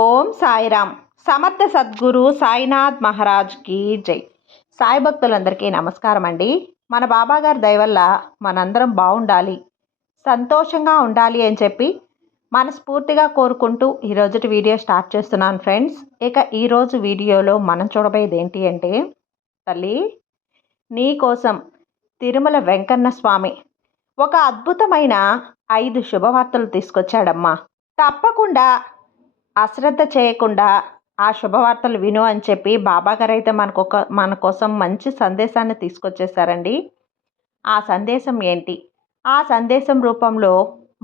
ఓం సాయిరామ్. సమర్థ సద్గురు సాయినాథ్ మహారాజ్కి జై. సాయి భక్తులందరికీ నమస్కారం అండి. మన బాబాగారి దయవల్ల మనందరం బాగుండాలి. సంతోషంగా ఉండాలి అని చెప్పి మనస్ఫూర్తిగా కోరుకుంటూ ఈరోజుటి వీడియో స్టార్ట్ చేస్తున్నాను ఫ్రెండ్స్. ఇక ఈరోజు వీడియోలో మనం చూడబోయేది ఏంటి అంటే తల్లి నీ కోసం తిరుమల వెంకన్న స్వామి ఒక అద్భుతమైన ఐదు శుభవార్తలు తీసుకొచ్చాడమ్మా. తప్పకుండా అశ్రద్ధ చేయకుండా ఆ శుభవార్తలు విను అని చెప్పి బాబాగారు అయితే మనకు ఒక మన కోసం మంచి సందేశాన్ని తీసుకొచ్చేసారండి ఆ సందేశం ఏంటి? ఆ సందేశం రూపంలో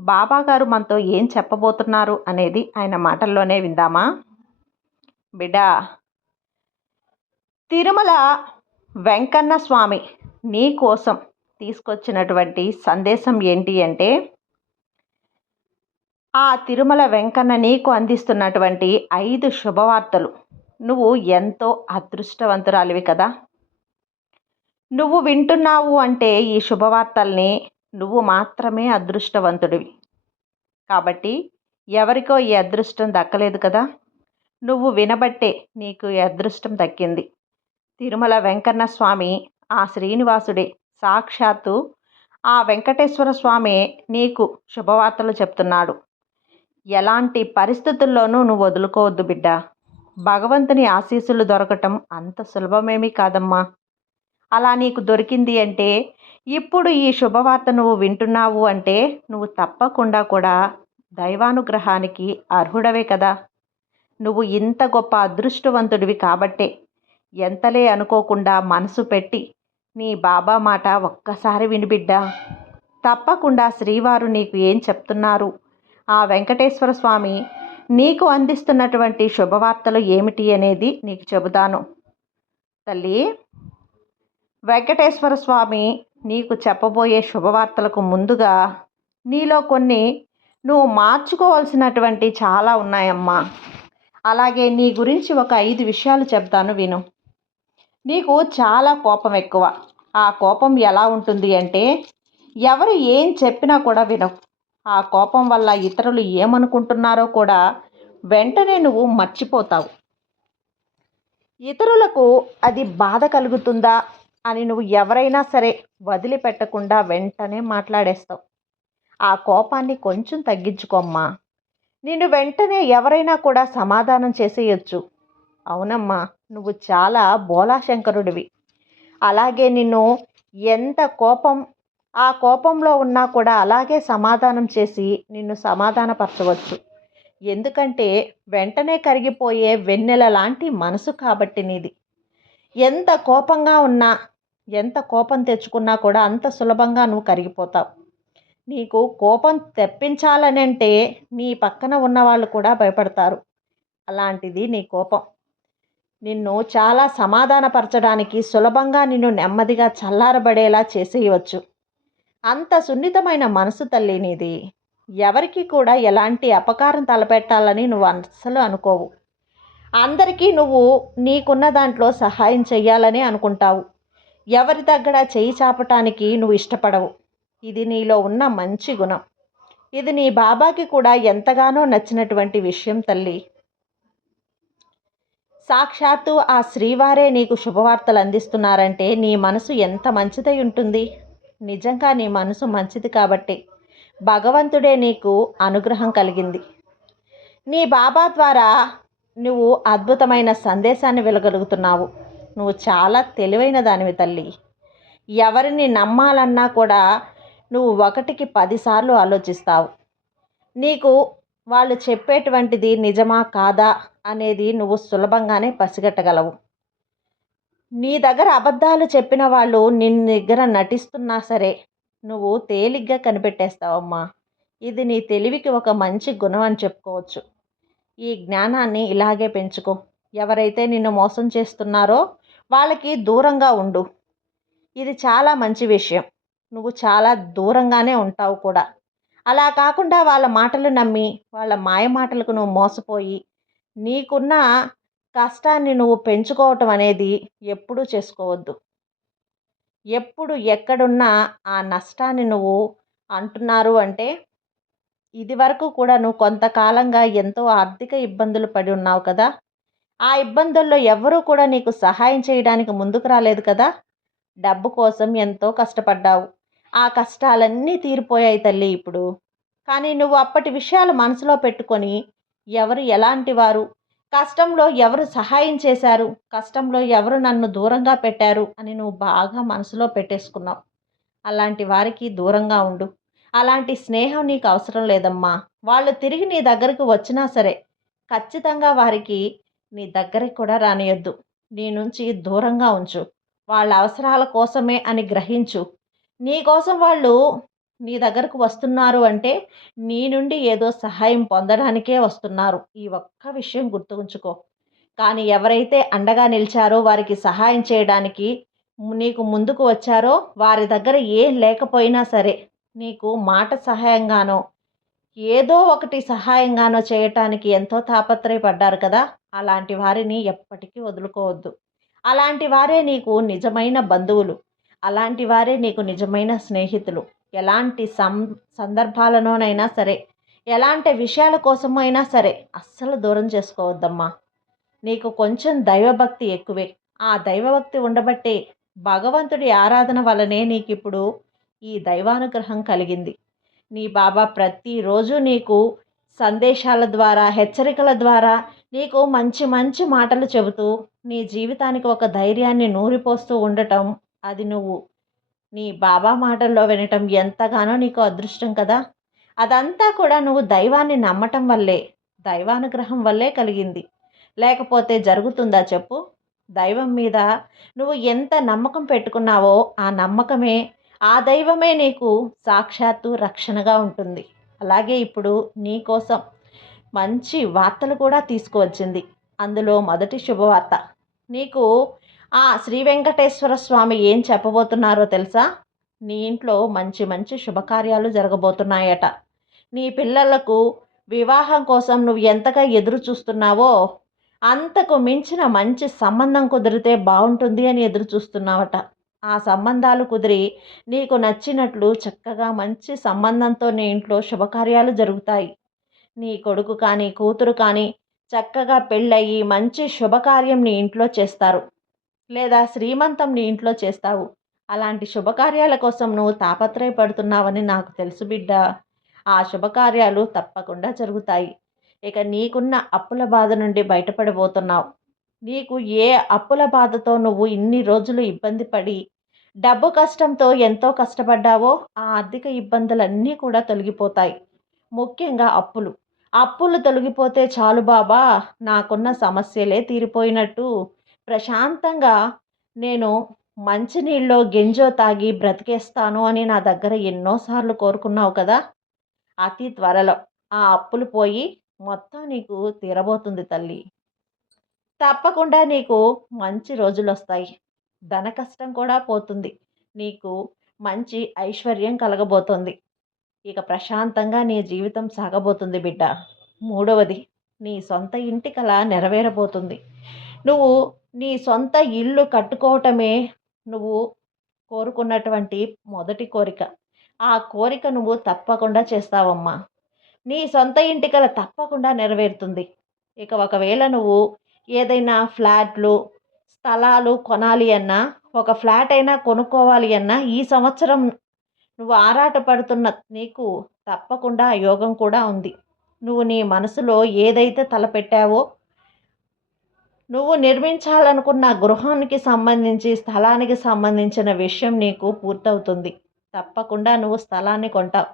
బాబాగారు మనతో ఏం చెప్పబోతున్నారు అనేది ఆయన మాటల్లోనే విందామా? బిడా తిరుమల వెంకన్న స్వామి నీ కోసం తీసుకొచ్చినటువంటి సందేశం ఏంటి అంటే ఆ తిరుమల వెంకన్న నీకు అందిస్తున్నటువంటి ఐదు శుభవార్తలు. నువ్వు ఎంతో అదృష్టవంతురాలివి కదా. నువ్వు వింటున్నావు అంటే ఈ శుభవార్తల్ని నువ్వు మాత్రమే అదృష్టవంతుడివి. కాబట్టి ఎవరికో ఈ అదృష్టం దక్కలేదు కదా. నువ్వు వినబట్టే నీకు ఈ అదృష్టం దక్కింది. తిరుమల వెంకన్న స్వామి ఆ శ్రీనివాసుడే సాక్షాత్తు ఆ వెంకటేశ్వర స్వామి నీకు శుభవార్తలు చెప్తున్నాడు. ఎలాంటి పరిస్థితుల్లోనూ నువ్వు వదులుకోవద్దు బిడ్డ. భగవంతుని ఆశీస్సులు దొరకటం అంత సులభమేమీ కాదమ్మా. అలా నీకు దొరికింది అంటే ఇప్పుడు ఈ శుభవార్త నువ్వు వింటున్నావు అంటే నువ్వు తప్పకుండా కూడా దైవానుగ్రహానికి అర్హుడవే కదా. నువ్వు ఇంత గొప్ప అదృష్టవంతుడివి కాబట్టే ఎంతలే అనుకోకుండా మనసు పెట్టి నీ బాబా మాట ఒక్కసారి వినిబిడ్డా తప్పకుండా శ్రీవారు నీకు ఏం చెప్తున్నారు? ఆ వెంకటేశ్వర స్వామి నీకు అందిస్తున్నటువంటి శుభవార్తలు ఏమిటి అనేది నీకు చెబుతాను. తల్లి వెంకటేశ్వర స్వామి నీకు చెప్పబోయే శుభవార్తలకు ముందుగా నీలో కొన్ని నువ్వు మార్చుకోవాల్సినటువంటి చాలా ఉన్నాయమ్మా. అలాగే నీ గురించి ఒక ఐదు విషయాలు చెప్తాను విను. నీకు చాలా కోపం ఎక్కువ. ఆ కోపం ఎలా ఉంటుంది అంటే ఎవరు ఏం చెప్పినా కూడా వినవు. ఆ కోపం వల్ల ఇతరులు ఏమనుకుంటున్నారో కూడా వెంటనే నువ్వు మర్చిపోతావు. ఇతరులకు అది బాధ కలుగుతుందా అని నువ్వు ఎవరైనా సరే వదిలిపెట్టకుండా వెంటనే మాట్లాడేస్తావు. ఆ కోపాన్ని కొంచెం తగ్గించుకోమ్మా. నిన్ను వెంటనే ఎవరైనా కూడా సమాధానం చేసేయచ్చు. అవునమ్మా నువ్వు చాలా బోలాశంకరుడివి. అలాగే నిన్ను ఎంత కోపం ఆ కోపంలో ఉన్నా కూడా అలాగే సమాధానం చేసి నిన్ను సమాధానపరచవచ్చు. ఎందుకంటే వెంటనే కరిగిపోయే వెన్నెల లాంటి మనసు కాబట్టి నీది. ఎంత కోపంగా ఉన్నా ఎంత కోపం తెచ్చుకున్నా కూడా అంత సులభంగా నువ్వు కరిగిపోతావు. నీకు కోపం తెప్పించాలని అంటే నీ పక్కన ఉన్న వాళ్ళు కూడా భయపడతారు. అలాంటిది నీ కోపం. నిన్ను చాలా సమాధానపరచడానికి సులభంగా నిన్ను నెమ్మదిగా చల్లారబడేలా చేసేయవచ్చు. అంత సున్నితమైన మనసు తల్లి నీది ఎవరికి కూడా ఎలాంటి అపకారం తలపెట్టాలని నువ్వు అస్సలు అనుకోవు. అందరికీ నువ్వు నీకున్న దాంట్లో సహాయం చెయ్యాలని అనుకుంటావు. ఎవరి దగ్గర చేయి చాపటానికి నువ్వు ఇష్టపడవు. ఇది నీలో ఉన్న మంచి గుణం. ఇది నీ బాబాకి కూడా ఎంతగానో నచ్చినటువంటి విషయం తల్లి. సాక్షాత్తు ఆ శ్రీవారే నీకు శుభవార్తలు అందిస్తున్నారంటే నీ మనసు ఎంత మంచిదై ఉంటుంది? నిజంగా నీ మనసు మంచిది కాబట్టి భగవంతుడే నీకు అనుగ్రహం కలిగింది. నీ బాబా ద్వారా నువ్వు అద్భుతమైన సందేశాన్ని వెలగలుగుతున్నావు నువ్వు చాలా తెలివైన దానివి తల్లి. ఎవరిని నమ్మాలన్నా కూడా నువ్వు ఒకటికి పదిసార్లు ఆలోచిస్తావు. నీకు వాళ్ళు చెప్పేటువంటిది నిజమా కాదా అనేది నువ్వు సులభంగానే పసిగట్టగలవు. నీ దగ్గర అబద్ధాలు చెప్పిన వాళ్ళు నిన్ను దగ్గర నటిస్తున్నా సరే నువ్వు తేలిగ్గా కనిపెట్టేస్తావమ్మా. ఇది నీ తెలివికి ఒక మంచి గుణం అని చెప్పుకోవచ్చు. ఈ జ్ఞానాన్ని ఇలాగే పెంచుకో. ఎవరైతే నిన్ను మోసం చేస్తున్నారో వాళ్ళకి దూరంగా ఉండు. ఇది చాలా మంచి విషయం. నువ్వు చాలా దూరంగానే ఉంటావు కూడా. అలా కాకుండా వాళ్ళ మాటలు నమ్మి వాళ్ళ మాయ మాటలకు నువ్వు మోసపోయి నీకున్న కష్టాన్ని నువ్వు పెంచుకోవటం అనేది ఎప్పుడూ చేసుకోవద్దు. ఎప్పుడు ఎక్కడున్నా ఆ నష్టాన్ని నువ్వు అంటున్నారు అంటే ఇది వరకు కూడా నువ్వు కొంతకాలంగా ఎంతో ఆర్థిక ఇబ్బందులు పడి ఉన్నావు కదా. ఆ ఇబ్బందుల్లో ఎవరూ కూడా నీకు సహాయం చేయడానికి ముందుకు రాలేదు కదా. డబ్బు కోసం ఎంతో కష్టపడ్డావు. ఆ కష్టాలన్నీ తీరిపోయాయి తల్లి ఇప్పుడు. కానీ నువ్వు అప్పటి విషయాలు మనసులో పెట్టుకొని ఎవరు ఎలాంటి వారు? కష్టంలో ఎవరు సహాయం చేశారు? కష్టంలో ఎవరు నన్ను దూరంగా పెట్టారు? అని నువ్వు బాగా మనసులో పెట్టేసుకున్నావు. అలాంటి వారికి దూరంగా ఉండు. అలాంటి స్నేహం నీకు అవసరం లేదమ్మా. వాళ్ళు తిరిగి నీ దగ్గరకు వచ్చినా సరే ఖచ్చితంగా వారికి నీ దగ్గరికి కూడా రానియొద్దు. నీ నుంచి దూరంగా ఉంచు. వాళ్ళ అవసరాల కోసమే అని గ్రహించు. నీ కోసం వాళ్ళు నీ దగ్గరకు వస్తున్నారు అంటే నీ నుండి ఏదో సహాయం పొందడానికే వస్తున్నారు. ఈ ఒక్క విషయం గుర్తుంచుకో. కానీ ఎవరైతే అండగా నిలిచారో వారికి సహాయం చేయడానికి నీకు ముందుకు వచ్చారో వారి దగ్గర ఏం లేకపోయినా సరే నీకు మాట సహాయంగానో ఏదో ఒకటి సహాయంగానో చేయటానికి ఎంతో తాపత్రయపడ్డారు కదా అలాంటి వారిని ఎప్పటికీ వదులుకోవద్దు. అలాంటి వారే నీకు నిజమైన బంధువులు. అలాంటి వారే నీకు నిజమైన స్నేహితులు. ఎలాంటి సం సందర్భాలలోనైనా సరే ఎలాంటి విషయాల కోసమైనా సరే అస్సలు దూరం చేసుకోవద్దమ్మా. నీకు కొంచెం దైవభక్తి ఎక్కువే. ఆ దైవభక్తి ఉండబట్టే భగవంతుడి ఆరాధన వలనే నీకు ఇప్పుడు ఈ దైవానుగ్రహం కలిగింది. నీ బాబా ప్రతిరోజు నీకు సందేశాల ద్వారా హెచ్చరికల ద్వారా నీకు మంచి మంచి మాటలు చెబుతూ నీ జీవితానికి ఒక ధైర్యాన్ని నూరిపోస్తూ ఉండటం అది నువ్వు. నీ బాబా మాటల్లో వినటం ఎంతగానో నీకు అదృష్టం కదా? అదంతా కూడా నువ్వు దైవాన్ని నమ్మటం వల్లే దైవానుగ్రహం వల్లే కలిగింది. లేకపోతే జరుగుతుందా చెప్పు? దైవం మీద నువ్వు ఎంత నమ్మకం పెట్టుకున్నావో ఆ నమ్మకమే ఆ దైవమే నీకు సాక్షాత్తు రక్షణగా ఉంటుంది. అలాగే ఇప్పుడు నీకోసం మంచి వార్తలు కూడా తీసుకువచ్చింది. అందులో మొదటి శుభవార్త. నీకు ఆ శ్రీ వెంకటేశ్వర స్వామి ఏం చెప్పబోతున్నారో తెలుసా? నీ ఇంట్లో మంచి మంచి శుభకార్యాలు జరగబోతున్నాయట. నీ పిల్లలకు వివాహం కోసం నువ్వు ఎంతగా ఎదురు చూస్తున్నావో అంతకు మించిన మంచి సంబంధం కుదిరితే బాగుంటుంది అని ఎదురు చూస్తున్నావట. ఆ సంబంధాలు కుదిరి నీకు నచ్చినట్లు చక్కగా మంచి సంబంధంతో నీ ఇంట్లో శుభకార్యాలు జరుగుతాయి. నీ కొడుకు కానీ కూతురు కానీ చక్కగా పెళ్ళయి మంచి శుభకార్యం నీ ఇంట్లో చేస్తారు. లేదా శ్రీమంతం నీ ఇంట్లో చేస్తావు. అలాంటి శుభకార్యాల కోసం నువ్వు తాపత్రయపడుతున్నావని నాకు తెలుసు బిడ్డ. ఆ శుభకార్యాలు తప్పకుండా జరుగుతాయి. ఇక నీకున్న అప్పుల బాధ నుండి బయటపడిపోతున్నావు నీకు ఏ అప్పుల బాధతో నువ్వు ఇన్ని రోజులు ఇబ్బంది పడి డబ్బు కష్టంతో ఎంతో కష్టపడ్డావో ఆ ఆర్థిక ఇబ్బందులన్నీ కూడా తొలగిపోతాయి. ముఖ్యంగా అప్పులు. అప్పులు తొలగిపోతే చాలు బాబా నాకున్న సమస్యలే తీరిపోయినట్టు ప్రశాంతంగా నేను మంచినీళ్ళో గింజో తాగి బ్రతికేస్తాను అని నా దగ్గర ఎన్నోసార్లు కోరుకున్నావు కదా? అతి త్వరలో. ఆ అప్పులు పోయి మొత్తం నీకు తీరబోతుంది తల్లి. తప్పకుండా నీకు మంచి రోజులు వస్తాయి ధన కష్టం కూడా పోతుంది. నీకు మంచి ఐశ్వర్యం కలగబోతుంది. ఇక ప్రశాంతంగా నీ జీవితం సాగబోతుంది బిడ్డ. మూడవది నీ సొంత ఇంటి కళ నెరవేరబోతుంది. నువ్వు నీ సొంత ఇల్లు కట్టుకోవటమే నువ్వు కోరుకున్నటువంటి మొదటి కోరిక. ఆ కోరిక నువ్వు తప్పకుండా చేస్తావమ్మా. నీ సొంత ఇంటికల తప్పకుండా నెరవేరుతుంది. ఇక ఒకవేళ నువ్వు ఏదైనా ఫ్లాట్లు స్థలాలు కొనాలి అన్నా ఒక ఫ్లాట్ అయినా కొనుక్కోవాలి అన్నా ఈ సంవత్సరం నువ్వు ఆరాటపడుతున్న నీకు తప్పకుండా యోగం కూడా ఉంది. నువ్వు నీ మనసులో ఏదైతే తలపెట్టావో నువ్వు నిర్మించాలనుకున్న గృహానికి సంబంధించి స్థలానికి సంబంధించిన విషయం నీకు పూర్తవుతుంది. తప్పకుండా నువ్వు స్థలాన్ని కొంటావు.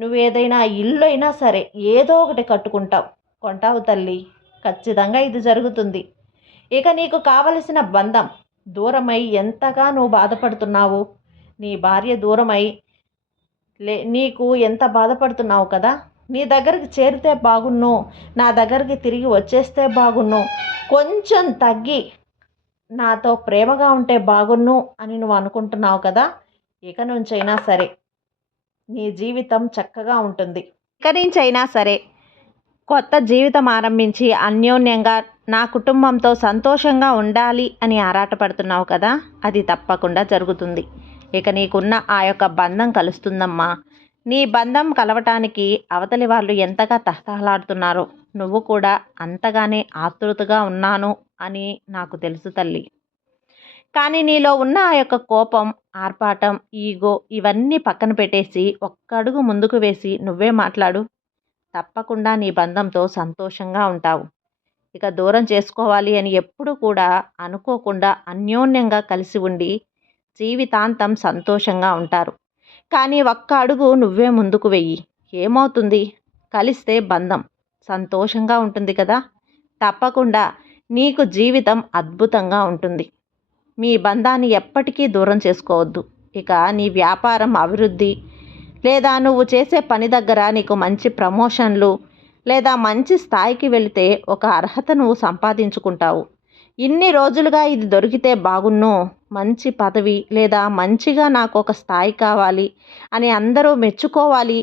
నువ్వు ఏదైనా ఇల్లు అయినా సరే ఏదో ఒకటి కట్టుకుంటావు. కొంటావు తల్లి. ఖచ్చితంగా ఇది జరుగుతుంది. ఇక నీకు కావలసిన బంధం. దూరమై ఎంతగా నువ్వు బాధపడుతున్నావు? నీ భార్య దూరమై లే నీకు ఎంత బాధపడుతున్నావు కదా? నీ దగ్గరికి చేరితే బాగున్ను. నా దగ్గరికి తిరిగి వచ్చేస్తే బాగున్ను. కొంచెం తగ్గి నాతో ప్రేమగా ఉంటే బాగున్ను అని నువ్వు అనుకుంటున్నావు కదా? ఇక నుంచైనా సరే నీ జీవితం చక్కగా ఉంటుంది. ఇక నుంచైనా సరే కొత్త జీవితం ఆరంభించి అన్యోన్యంగా నా కుటుంబంతో సంతోషంగా ఉండాలి అని ఆరాటపడుతున్నావు కదా? అది తప్పకుండా జరుగుతుంది. ఇక నీకున్న ఆ యొక్క బంధం కలుస్తుందమ్మా. నీ బంధం కలవటానికి అవతలి వాళ్ళు ఎంతగా తహతహలాడుతున్నారో? నువ్వు కూడా అంతగానే ఆతృతగా ఉన్నాను అని నాకు తెలుసు తల్లి. కానీ నీలో ఉన్న ఆ యొక్క కోపం ఆర్పాటం ఈగో ఇవన్నీ పక్కన పెట్టేసి ఒక్కడుగు ముందుకు వేసి నువ్వే మాట్లాడు. తప్పకుండా నీ బంధంతో సంతోషంగా ఉంటావు. ఇక దూరం చేసుకోవాలి అని ఎప్పుడు కూడా అనుకోకుండా అన్యోన్యంగా కలిసి ఉండి జీవితాంతం సంతోషంగా ఉంటారు. కానీ ఒక్క అడుగు నువ్వే ముందుకు వెయ్యి. ఏమవుతుంది? కలిస్తే బంధం. సంతోషంగా ఉంటుంది కదా? తప్పకుండా నీకు జీవితం అద్భుతంగా ఉంటుంది. మీ బంధాన్ని ఎప్పటికీ దూరం చేసుకోవద్దు. ఇక నీ వ్యాపారం అభివృద్ధి లేదా నువ్వు చేసే పని దగ్గర నీకు మంచి ప్రమోషన్లు లేదా మంచి స్థాయికి వెళితే ఒక అర్హత నువ్వు సంపాదించుకుంటావు. ఇన్ని రోజులుగా ఇది దొరికితే బాగున్ను మంచి పదవి లేదా మంచిగా నాకు ఒక స్థాయి కావాలి అని అందరూ మెచ్చుకోవాలి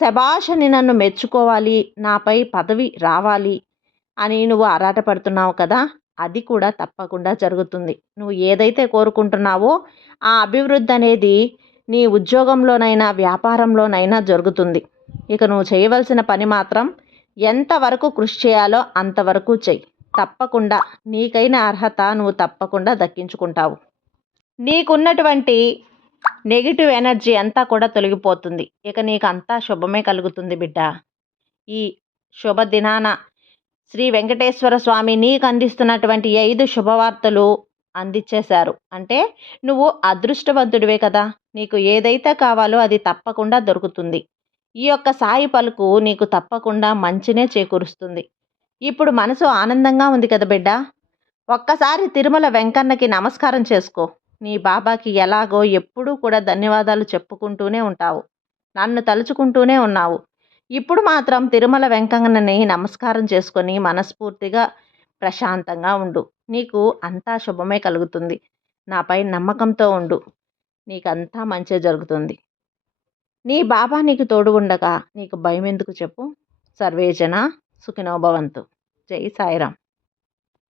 శభాషని నన్ను మెచ్చుకోవాలి నాపై పదవి రావాలి అని నువ్వు ఆరాటపడుతున్నావు కదా అది కూడా తప్పకుండా జరుగుతుంది. నువ్వు ఏదైతే కోరుకుంటున్నావో ఆ అభివృద్ధి అనేది నీ ఉద్యోగంలోనైనా వ్యాపారంలోనైనా జరుగుతుంది. ఇక నువ్వు చేయవలసిన పని మాత్రం ఎంతవరకు కృషి చేయాలో అంతవరకు చెయ్యి. తప్పకుండా. నీకైన అర్హత నువ్వు తప్పకుండా దక్కించుకుంటావు. నీకున్నటువంటి నెగిటివ్ ఎనర్జీ అంతా కూడా తొలగిపోతుంది. ఇక నీకు అంతా శుభమే కలుగుతుంది బిడ్డ. ఈ శుభదినాన శ్రీ వెంకటేశ్వర స్వామి నీకు అందిస్తున్నటువంటి ఐదు శుభవార్తలు అందించేశారు అంటే నువ్వు అదృష్టవంతుడివే కదా. నీకు ఏదైతే కావాలో అది తప్పకుండా దొరుకుతుంది. ఈ యొక్క సాయి పలుకు నీకు తప్పకుండా మంచినే చేకూరుస్తుంది. ఇప్పుడు మనసు ఆనందంగా ఉంది కదా బిడ్డ. ఒక్కసారి తిరుమల వెంకన్నకి నమస్కారం చేసుకో. నీ బాబాకి ఎలాగో ఎప్పుడూ కూడా ధన్యవాదాలు చెప్పుకుంటూనే ఉంటావు. నన్ను తలుచుకుంటూనే ఉన్నావు. ఇప్పుడు మాత్రం తిరుమల వెంకన్నని నమస్కారం చేసుకొని మనస్ఫూర్తిగా ప్రశాంతంగా ఉండు. నీకు అంతా శుభమే కలుగుతుంది. నాపై నమ్మకంతో ఉండు. నీకంతా మంచి జరుగుతుంది. నీ బాబా నీకు తోడు ఉండగా నీకు భయం ఎందుకు చెప్పు? సర్వేజన సుఖినోభవంతు. జై సాయిరామ్